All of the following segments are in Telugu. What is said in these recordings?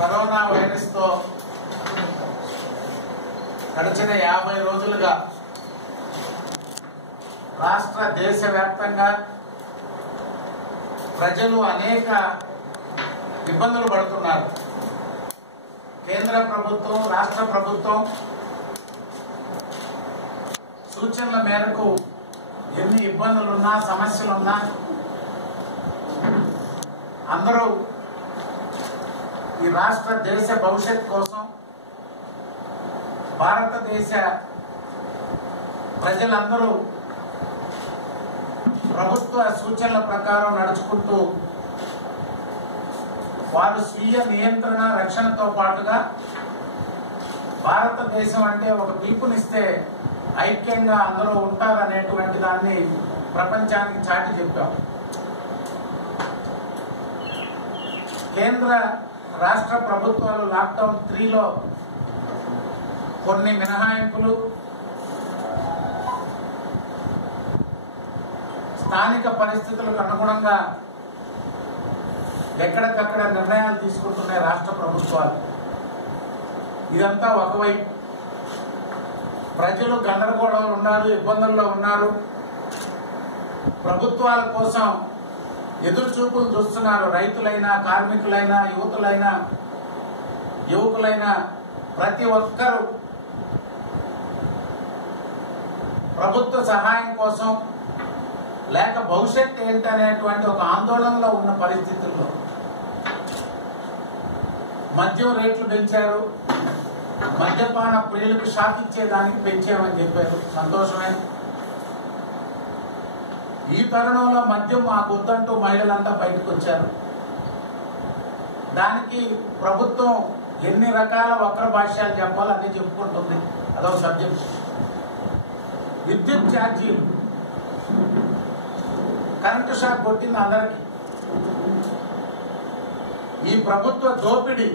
కరోనా వైరస్తో గడిచిన 50 రోజులుగా రాష్ట్ర దేశవ్యాప్తంగా ప్రజలు అనేక ఇబ్బందులు పడుతున్నారు. కేంద్ర ప్రభుత్వం, రాష్ట్ర ప్రభుత్వం సూచనల మేరకు ఎన్ని ఇబ్బందులున్నా, సమస్యలున్నా అందరూ ఈ రాష్ట్ర దేశ భవిష్యత్ కోసం భారతదేశ ప్రజలందరూ ప్రభుత్వ సూచనల ప్రకారం నడుచుకుంటూ వారు స్వీయ నియంత్రణ, రక్షణతో పాటుగా భారతదేశం అంటే ఒక పిలుపునిస్తే ఐక్యంగా అందరూ ఉంటారనేటువంటి దాన్ని ప్రపంచానికి చాటి చెప్పాం. కేంద్ర రాష్ట్ర ప్రభుత్వాలు లాక్డౌన్ 3లో కొన్ని మినహాయింపులు, స్థానిక పరిస్థితులకు అనుగుణంగా ఎక్కడికక్కడ నిర్ణయాలు తీసుకుంటున్నాయి రాష్ట్ర ప్రభుత్వాలు. ఇదంతా ఒకవైపు ప్రజలు గందరగోళంలో ఉన్నారు, ఇబ్బందుల్లో ఉన్నారు. ప్రభుత్వాల కోసం ఎదురు చూపులు చూస్తున్నారు. రైతులైనా, కార్మికులైనా, యువకులైనా ప్రతి ఒక్కరూ ప్రభుత్వ సహాయం కోసం లేక భవిష్యత్తు ఏంటనేటువంటి ఒక ఆందోళనలో ఉన్న పరిస్థితుల్లో మద్యం రేట్లు పెంచారు. మద్యపాన ప్రియులకు షాక్ ఇచ్చేదానికి పెంచామని చెప్పారు. సంతోషమే. ఈ తరుణంలో మద్యం మాకు వద్దంటూ మహిళలంతా బయటకు వచ్చారు. దానికి ప్రభుత్వం ఎన్ని రకాల వక్ర భాష్యాలు చెప్పాలో అదే చెప్పుకుంటుంది. అదొక సబ్జెక్ట్. విద్యుత్ ఛార్జీలు, కరెంటు షాక్ కొట్టింది అందరికీ. ఈ ప్రభుత్వ దోపిడీ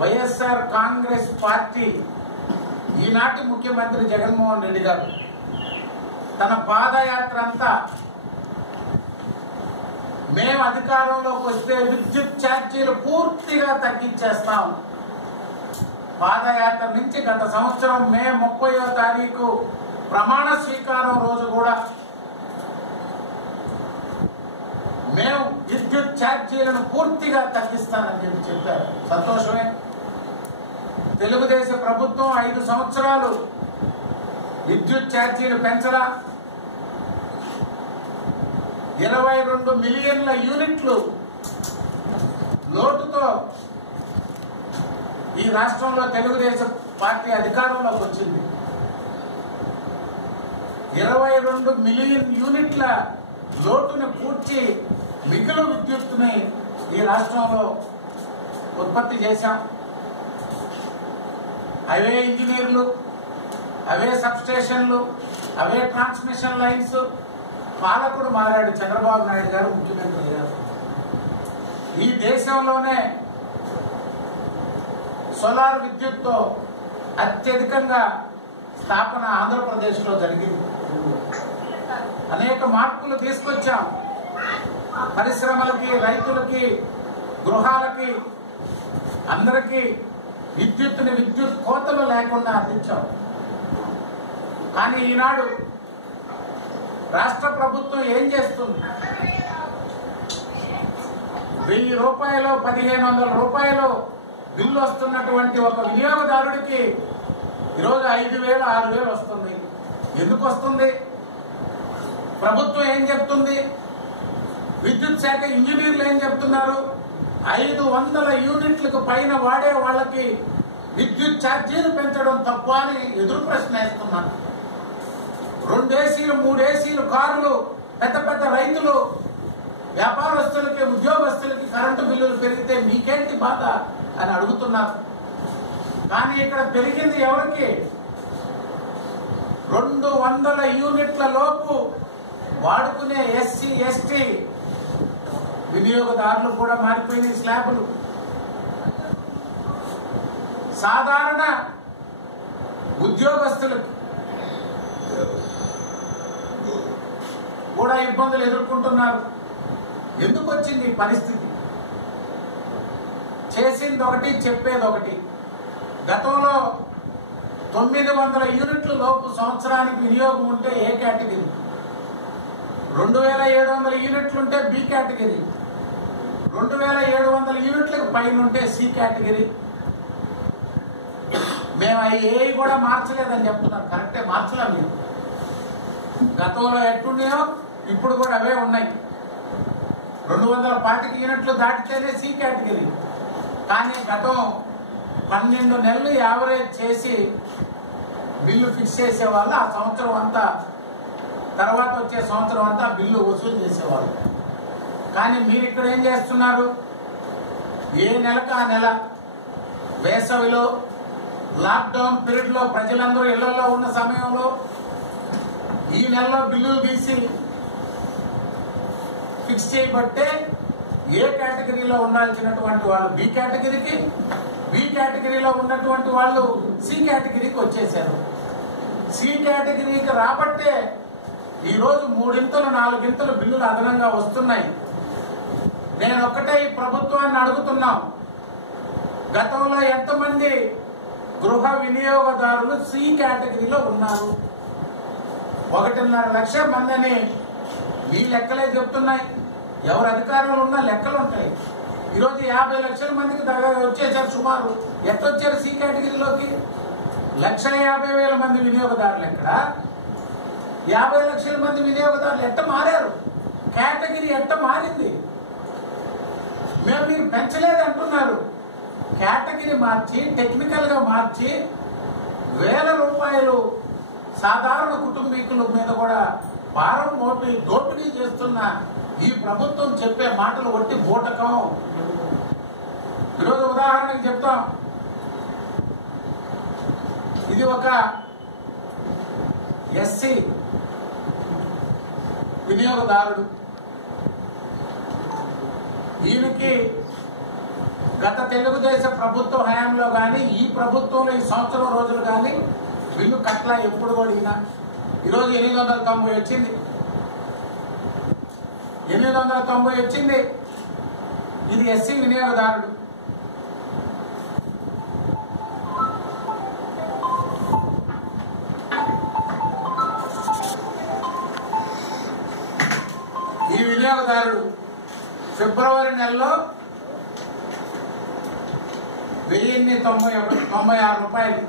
వైఎస్ఆర్ కాంగ్రెస్ పార్టీ ఈనాటి ముఖ్యమంత్రి జగన్మోహన్ రెడ్డి గారు తన పాదయాత్ర అంతా మేము అధికారంలోకి వస్తే విద్యుత్ ఛార్జీలు పూర్తిగా తగ్గించేస్తాం. పాదయాత్ర నుంచి గత సంవత్సరం మే 30వ తారీఖు ప్రమాణ స్వీకారం రోజు కూడా మేము విద్యుత్ ఛార్జీలను పూర్తిగా తగ్గిస్తానని చెప్పారు. సంతోషమే. తెలుగుదేశం ప్రభుత్వం 5 సంవత్సరాలు విద్యుత్ ఛార్జీలు పెంచరా, 22 మిలియన్ల యూనిట్లు లోటుతో ఈ రాష్ట్రంలో తెలుగుదేశం పార్టీ అధికారంలోకి వచ్చింది. 22 మిలియన్ యూనిట్ల లోటుని పూడ్చి మిగులు విద్యుత్తుని ఈ రాష్ట్రంలో ఉత్పత్తి చేశాం. అవే ఇంజనీర్లు, అవే సబ్స్టేషన్లు, అవే ట్రాన్స్మిషన్ లైన్స్. పాలకుడు మారాడు, చంద్రబాబు నాయుడు గారు ముఖ్యమంత్రి అయ్యారు. ఈ దేశంలోనే సోలార్ విద్యుత్తో అత్యధికంగా స్థాపన ఆంధ్రప్రదేశ్లో జరిగింది. అనేక మార్పులు తీసుకొచ్చాం. పరిశ్రమలకి, రైతులకి, గృహాలకి, అందరికీ విద్యుత్ కోతలు లేకుండా అందించాం. కానీ ఈనాడు రాష్ట్ర ప్రభుత్వం ఏం చేస్తుంది? 1000 రూపాయలు, 1500 రూపాయలు బిల్లు వస్తున్నటువంటి ఒక వినియోగదారుడికి ఈరోజు 5000, 6000 వస్తుంది. ఎందుకు వస్తుంది? ప్రభుత్వం ఏం చెప్తుంది? విద్యుత్ శాఖ ఇంజనీర్లు ఏం చెప్తున్నారు? 500 యూనిట్లకు పైన వాడే వాళ్ళకి విద్యుత్ ఛార్జీలు పెంచడం తప్ప అని ఎదురు ప్రశ్న వేస్తున్నారు. 2 ఏసీలు, 3 ఏసీలు కార్లు, పెద్ద పెద్ద రైతులు, వ్యాపారస్తులకి, ఉద్యోగస్తులకి కరెంటు బిల్లులు పెరిగితే మీకేంటి బాధ అని అడుగుతున్నారు. కానీ ఇక్కడ పెరిగింది ఎవరికి? 200 యూనిట్ల లోపు వాడుకునే ఎస్సీ, ఎస్టీ వినియోగదారులు కూడా మారిపోయినాయి. స్లాబులు సాధారణ ఉద్యోగస్తులకు కూడా ఇబ్బందులు ఎదుర్కొంటున్నారు. ఎందుకు వచ్చింది ఈ పరిస్థితి? చేసింది ఒకటి, చెప్పేది ఒకటి. గతంలో 900 యూనిట్ల లోపు సంవత్సరానికి వినియోగం ఉంటే ఏ కేటగిరీ, 2700 యూనిట్లు ఉంటే బి కేటగిరీ, 2700 యూనిట్లకు పైన ఉంటే సి కేటగిరీ. మేము అవి ఏవి కూడా మార్చలేదని చెప్తున్నారు. కరెక్టే, మార్చలే. మీరు గతంలో ఎట్టున్నాయో ఇప్పుడు కూడా అవే ఉన్నాయి. 225 యూనిట్లు దాటితేనే సి కేటగిరీ. కానీ గతం 12 నెలలు యావరేజ్ చేసి బిల్లు ఫిక్స్ చేసేవాళ్ళు. ఆ సంవత్సరం అంతా, తర్వాత వచ్చే సంవత్సరం అంతా బిల్లు వసూలు చేసేవాళ్ళు. కానీ మీరు ఇక్కడ ఏం చేస్తున్నారు? ఏ నెలకు ఆ నెల, వేసవిలో లాక్డౌన్ పీరియడ్ లో ప్రజలందరూ ఇళ్లలో ఉన్న సమయంలో ఈ నెలలో బిల్లులు తీసి ఫిక్స్ చేయబట్టే ఏ కేటగిరీలో ఉండాల్సినటువంటి వాళ్ళు బి కేటగిరీకి, బి కేటగిరీలో ఉన్నటువంటి వాళ్ళు సి కేటగిరీకి వచ్చేసారు. సి కేటగిరీకి రాబట్టే ఈరోజు 3 ఇంతలు 4 ఇంతలు బిల్లులు అదనంగా వస్తున్నాయి. నేను ఒక్కటే ఈ ప్రభుత్వాన్ని అడుగుతున్నాం, గతంలో ఎంతమంది గృహ వినియోగదారులు సి కేటగిరీలో ఉన్నారు? 1.5 లక్షల మంది అని మీ లెక్కలే చెప్తున్నాయి. ఎవరు అధికారంలో ఉన్నా లెక్కలు ఉంటాయి. ఈరోజు 50 లక్షల మందికి దగ్గర వచ్చేసారు సుమారు. ఎట్టొచ్చారు సి కేటగిరీలోకి? 1,50,000 మంది వినియోగదారులు ఎక్కడ? 50 లక్షల మంది వినియోగదారులు ఎట్ట మారారు? కేటగిరీ ఎట్ట మారింది? మేము మీరు పెంచలేదు అంటున్నారు. కేటగిరీ మార్చి, టెక్నికల్ గా మార్చి, వేల రూపాయలు సాధారణ కుటుంబీకుల మీద కూడా భారం మోపి దోపిడీ చేస్తున్న ఈ ప్రభుత్వం చెప్పే మాటలు ఒట్టి బూటకం. ఈరోజు ఉదాహరణకు చెప్తాం. ఇది ఒక ఎస్సీ వినియోగదారుడు. ఈయనకి గత తెలుగుదేశం ప్రభుత్వ హయాంలో కానీ, ఈ ప్రభుత్వంలో ఈ సంవత్సరం రోజులు కానీ బిల్లు కట్లా ఎప్పుడు కూడా ఈయన. ఈరోజు 890 వచ్చింది. 890 వచ్చింది. ఇది ఎస్సీ వినియోగదారుడు. ఈ వినియోగదారుడు ఫిబ్రవరి నెలలో 1096 రూపాయలు